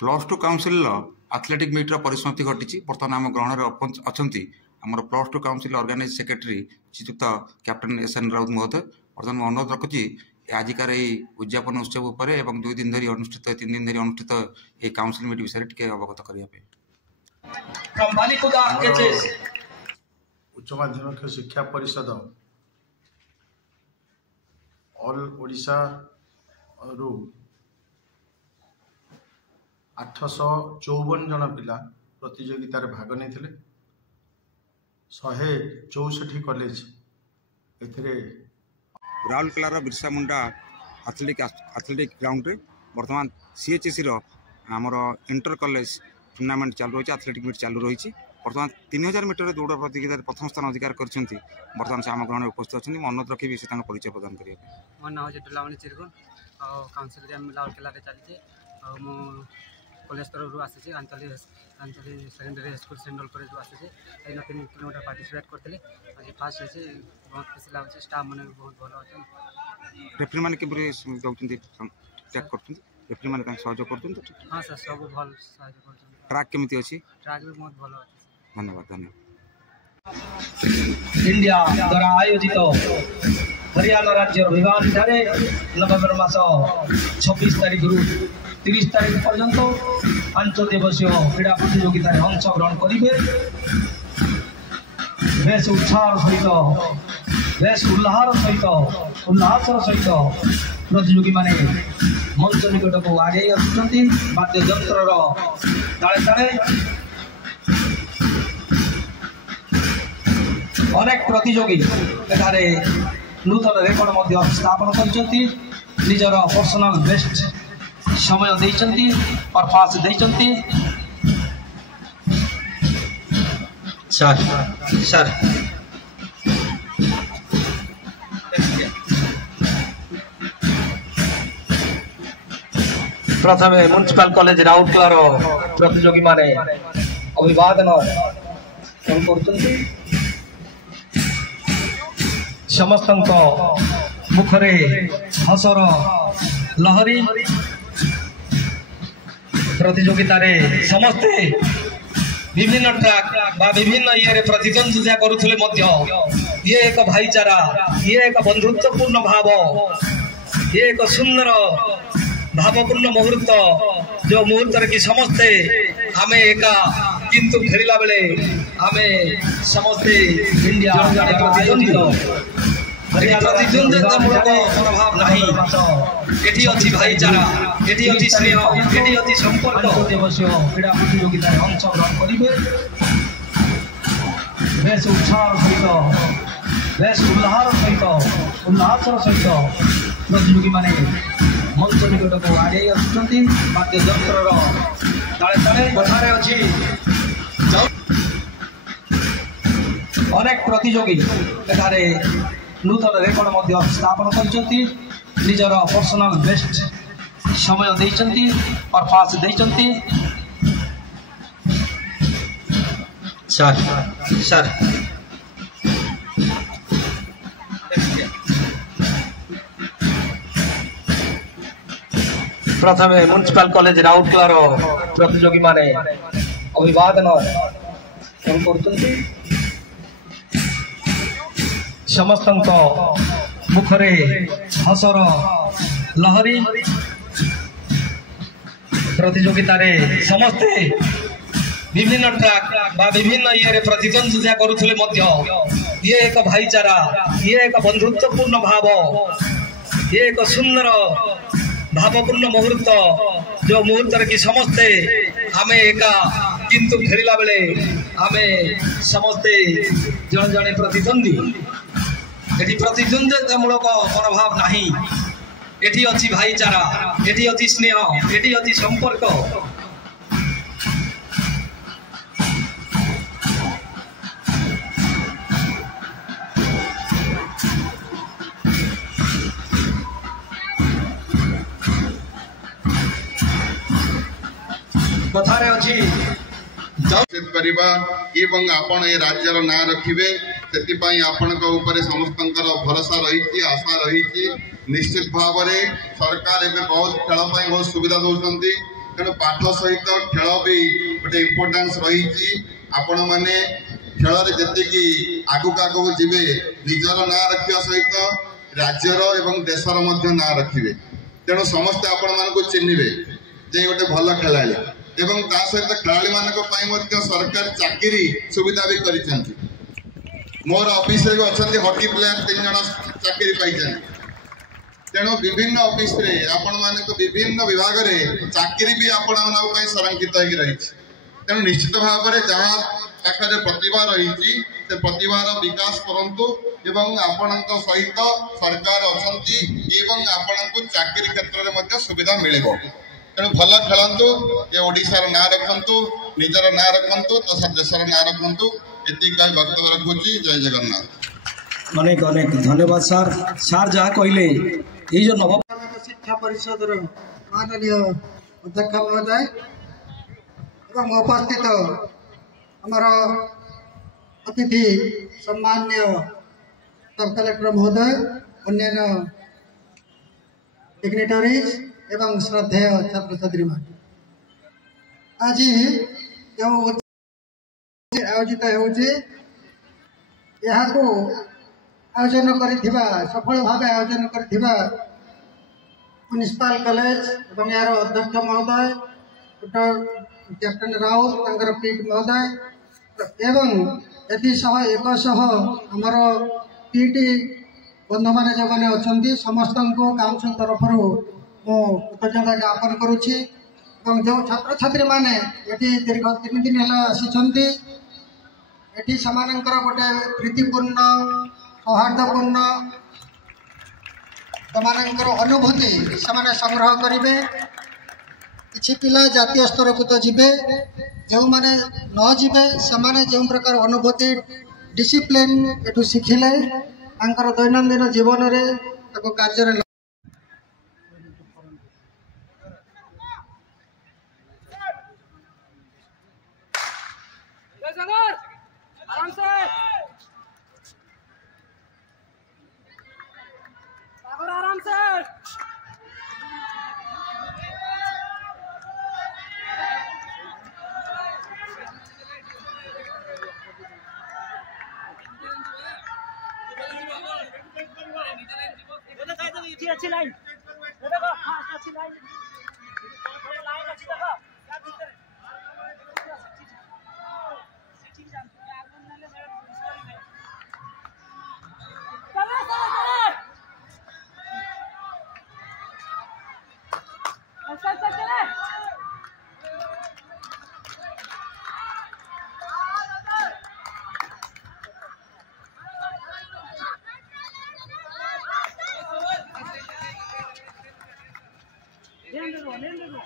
+2 council आथलेटिक metre परिसमाप्ति घटी। बर्तमान आम ग्रहण अच्छा आमर +2 काउंसिल ऑर्गेनाइज सेक्रेटरी श्रीजुक्त कैप्टेन SN राउत महोदय बर्तमान मैं अनुरोध रखुची आजिकार उद्यापन उत्सव उपर एवं 2 दिन धरी अनुष्ठित 3 दिन धरी अनुष्ठित ये काउंसिल मीट विषय टी अवगत करने उच्च माध्यमिक शिक्षा परिषद ऑल ओडिशा रु 854 जन पिला प्रतियोगिता रे भाग नहीं 164 कॉलेज एथिरे राउरकेला बिरसा मुंडा आथलेटिक ग्राउंड रे बर्तमान CHSC आमर इंटर कॉलेज टूर्नामेंट चालू रही आथलेटिक मीट चालू रही। बर्तमान 3000 मीटर दौड़ प्रतियोगिता प्रथम स्थान अधिकार कर बर्तमान से आम ग्रहण उपस्थित अच्छा अनुरोध रखी से परिचय प्रदान करेंगे। मो ना हूँ डुलामणि चिरगुन काउंसिल राउरकेला चलती कॉलेज तरफ आसी आंचलिक सेकेंडरी स्कूल सेंट्रल कॉलेज आसी 3 किलोमीटर पार्टिसिपेट करते आज फास्ट होती बहुत खुशी लगे स्टाफ मैंने भी बहुत भल अच्छा रेफरी मैंने चेक रेफरी मैंने सहयोग कर हाँ सर सब भल सहयोग कर ट्रैक केमी अच्छी ट्रैक भी बहुत भल अच्छे। धन्यवाद धन्यवाद। इंडिया द्वारा आयोजित हरियाणा राज्य भिवानी ठारे नवेम्बर मास 26 तारीख रु 30 तारीख पर्यंत 5 दिवसीय क्रीड़ा प्रतियोगिता अंशग्रहण करेंगे। बेस उत्साह सहित बेस उल्लासर सहित प्रतियोगी माने मंच निकट को आगे आसुँच वाद्य यंत्र ताले ताले अनेक प्रतियोगी एठारे नूतन रेकर्ड स्थापन करछंती निजर पर्सनल बेस्ट समय देइछंती परफॉर्मेंस देइछंती। सर प्रथम म्युनिसिपल कॉलेज राउरकेलार प्रतियोगी माने अभिवादन करछंती। समस्त मुखरे हसर लहरी प्रतियोगिता रे समस्ते विभिन्न ट्रैक बा विभिन्न ये प्रतिद्वंदिता करुले ये एक भाईचारा ये एक बंधुत्वपूर्ण भाव ये एक सुंदर भावपूर्ण मुहूर्त जो मुहूर्त कि समस्ते आमे एका किंतु खेलिला बेले आमे समस्ते इंडिया प्रतिद्वंदितामूलक मनोभाव नहीं एटी अच्छी भाईचारा एटी अच्छी स्नेह एटी अच्छी संपर्क दिवसीय क्रीड़ा प्रतियोगिता अंशग्रहण करेंगे। बेस उत्साह सहित बेस उल्लासर सहित प्रतियोगी माने मंच निकट को आगे आसुँच वाद्य यंत्र ताले ताले कथारे अच्छी अनेक प्रतियोगी एठारे नूतन रेकर्ड स्थापन करछंती निजर पर्सनल बेस्ट समय देइछंती परफॉर्मेंस देइछंती। सर प्रथम म्युनिसिपल कॉलेज राउरकेलार प्रतियोगी माने अभिवादन करछंती। समस्त मुखरे हसर लहरी प्रतियोगिता रे समस्ते विभिन्न ट्रैक बा विभिन्न ये प्रतिद्वंदिता करुले ये एक भाईचारा ये एक बंधुत्वपूर्ण भाव ये एक सुंदर भावपूर्ण मुहूर्त जो मुहूर्त कि समस्ते आमे एका किंतु खेलिला बेले आमे समस्ते जन जने प्रतिद्वंदी एटी प्रतिद्वंदितामूलक मनोभाव नहीं एटी अच्छी भाईचारा एटी अच्छी स्नेह एटी अच्छी संपर्क कथारे अच्छी एवं आपण ए राज्यर ना रखिबे से आपण समस्त भरोसा रही आशा रही निश्चित भाव में सरकार एवं बहुत खेल बहुत सुविधा दौरान तेणु पाठ सहित खेल भी गोटे इम्पोर्टान्स रही। आपण मैंने खेल जी आगक आगक जीवे निजर ना रखा सहित राज्यर एवं देशर ना रखिए। तेणु समस्ते आपण मानक चिन्हे जे गोटे भल खेला एवं ता सहित खेलाड़ी मानक सरकार चाकरी सुविधा भी कर मोर ऑफिस रे अच्छा हॉकी प्लेयर 3 जन चाकरी पाई। तेणु विभिन्न ऑफिस रे आपण मानक विभिन्न विभाग रे चाकरी भी आपण संरक्षित हो रही। तेणु निश्चित भाव में जहाँ पाखे प्रतिभा रही से प्रतिभार विकास करंतु एवं आपण सहित सरकार अच्छा आपण को चाकरी क्षेत्र में सुविधा मिल। तेणु भल खेलतु ये ओडिशार ना रखु निजर ना रखु तथा देशर ना रखु एति वक्तव्य रखुची। जय जगन्नाथ। अनेक अनेक धन्यवाद सार। सार जहाँ कहले ये जो नव शिक्षा परिषद माननीय अध्यक्ष महोदय एवं उपस्थित आमर अतिथि सम्मान्य सब कलेक्टर महोदय अन्य डिग्निटरीज एवं श्रद्धेय छात्र छात्री मान आज जो आयोजित हो आयोजन कर सफल भाव आयोजन कर म्युनिसिपल कॉलेज एवं यार अध्यक्ष महोदय डॉक्टर कैप्टन राउत पीठ महोदय एवं एसह आमर पीटी बंधु मैंने जो मैंने अच्छा समस्त को काउंसिल तरफ मु कृतज्ञता ज्ञापन करुच्ची। जो छात्र छात्री मैंने ये दीर्घ 3 दिन है आसी एटी समानंकर गोटे प्रीतिपूर्ण सौहार्दपूर्ण समानंकर अनुभूति से संग्रह करेंगे। किसी पिला जातीय स्तर को तो जीवे जो मैंने न जीवे से जो प्रकार अनुभूति डिसिप्लिन एठू शिखिले दैनंदिन जीवन में कार्य आराम से आराम से अच्छी लाइन देखो। हाँ अच्छी लाइन लाइन अच्छी देखो। ध्यान दे दो